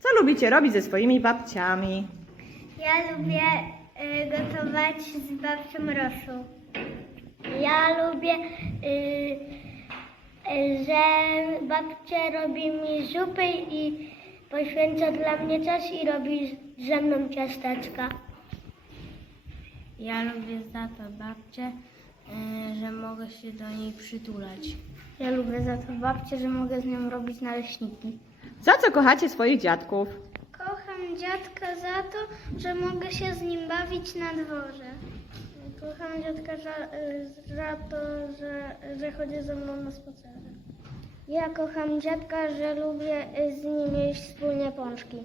Co lubicie robić ze swoimi babciami? Ja lubię y, gotować z babcią Rosą. Ja lubię, y, y, że babcia robi mi zupy i poświęca dla mnie czas i robi ze mną ciasteczka. Ja lubię za to babcię, y, że mogę się do niej przytulać. Ja lubię za to babcię, że mogę z nią robić naleśniki. Za co kochacie swoich dziadków? Kocham dziadka za to, że mogę się z nim bawić na dworze. Kocham dziadka za, za to, że, że chodzi ze mną na spacerze. Ja kocham dziadka, że lubię z nim jeść wspólnie pączki.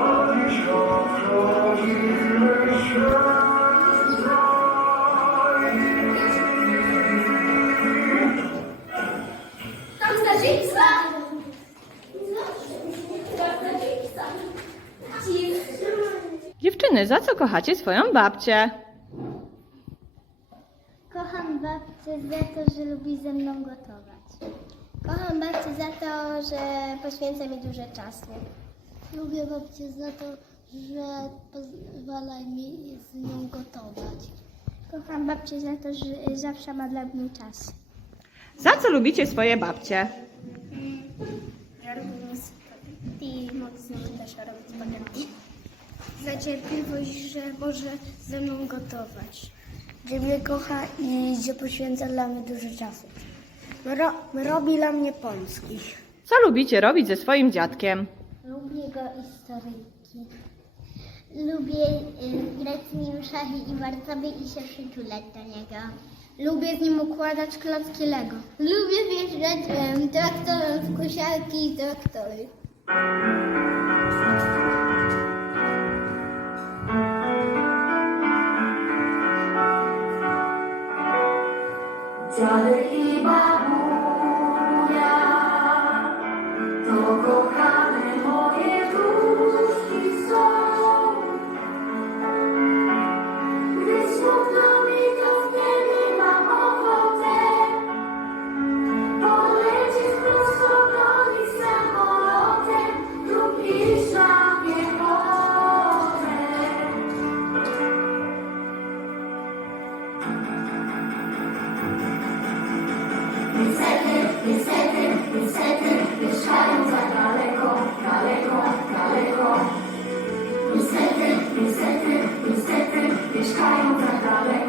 Dziewczyny, za co kochacie swoją babcię? Kocham babcię za to, że lubi ze mną gotować. Kocham babcię za to, że poświęca mi dużo czasu. Lubię babcię za to, że pozwala mi z nią gotować. Kocham babcię za to, że zawsze ma dla mnie czas. Za co lubicie swoje babcie? Ja lubię spaghetti i mogę z nią też robić spaghetti. Za cierpliwość, że może ze mną gotować. Że mnie kocha i że poświęca dla mnie dużo czasu. Ro, robi dla mnie polski. Co lubicie robić ze swoim dziadkiem? Lubię go historyjki. Lubię y, grać z nim w szachy i warcaby i się przytulać do niego. Lubię z nim układać klocki Lego. Lubię wjeżdżać um, traktorem w kosiarki i traktory. Niestety, niestety, niestety, mieszkają za daleko, daleko, daleko. Niestety, niestety, niestety, mieszkają za daleko.